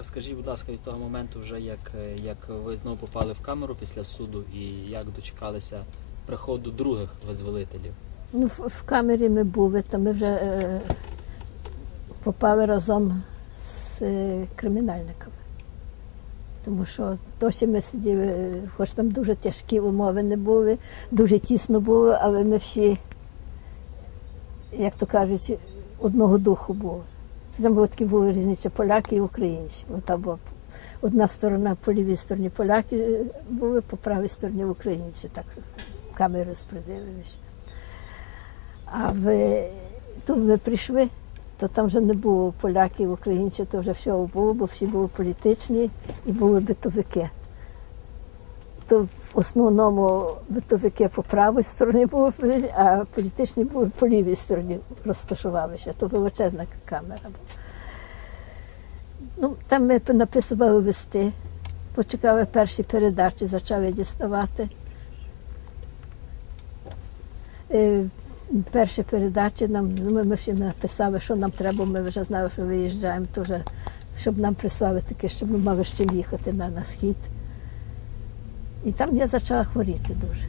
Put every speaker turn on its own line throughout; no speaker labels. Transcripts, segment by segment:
розкажіть, будь ласка, від того моменту, вже як, як ви знову попали в камеру після суду і як дочекалися приходу других визволителів.
Ну, в, в камері ми були, то ми вже е, попали разом з е, кримінальниками. Тому що досі ми сиділи, хоч там дуже тяжкі умови не були, дуже тісно було, але ми всі, як то кажуть, одного духу були. Це Там такі були різниця поляки і українці. От там була одна сторона по лівій стороні поляки е, були, по правій стороні українці. Так камери розподілилися. А ви то ми прийшли, то там вже не було поляків, українців, то вже всього було, бо всі були політичні і були битовики. То в основному битовики по правій стороні були, а політичні були по лівій стороні розташувалися. То величезна камера була. Ну, там ми написували листи, почекали перші передачі, почали діставати. Е, перші передачі нам ну, ми, всі написали, що нам треба. Ми вже знали, що виїжджаємо, то вже, щоб нам прислали таке, щоб ми мали з чим їхати на, на схід. І там я почала хворіти дуже.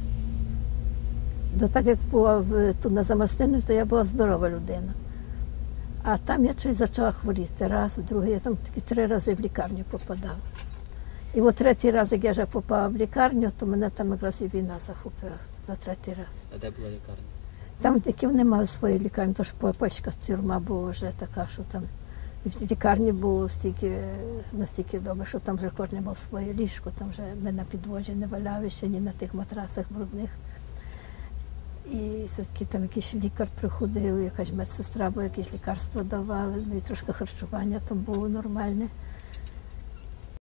До так як була тут на Замарстині, то я була здорова людина. А там я щось почала хворіти. Раз, другий, я там такі три рази в лікарню попадала. І от третій раз, як я вже попала в лікарню, то мене там якраз і війна захопила за третій раз.
А де була лікарня?
Там такі вони мають свої лікарні, тож польська тюрма була вже така, що там і в лікарні було стільки, настільки добре, що там вже кожен мав своє ліжко, там вже ми на підводі не валялися, ні на тих матрасах брудних. І все-таки там якийсь лікар приходив, якась медсестра, бо якісь лікарства давали, ну і трошки харчування там було нормальне.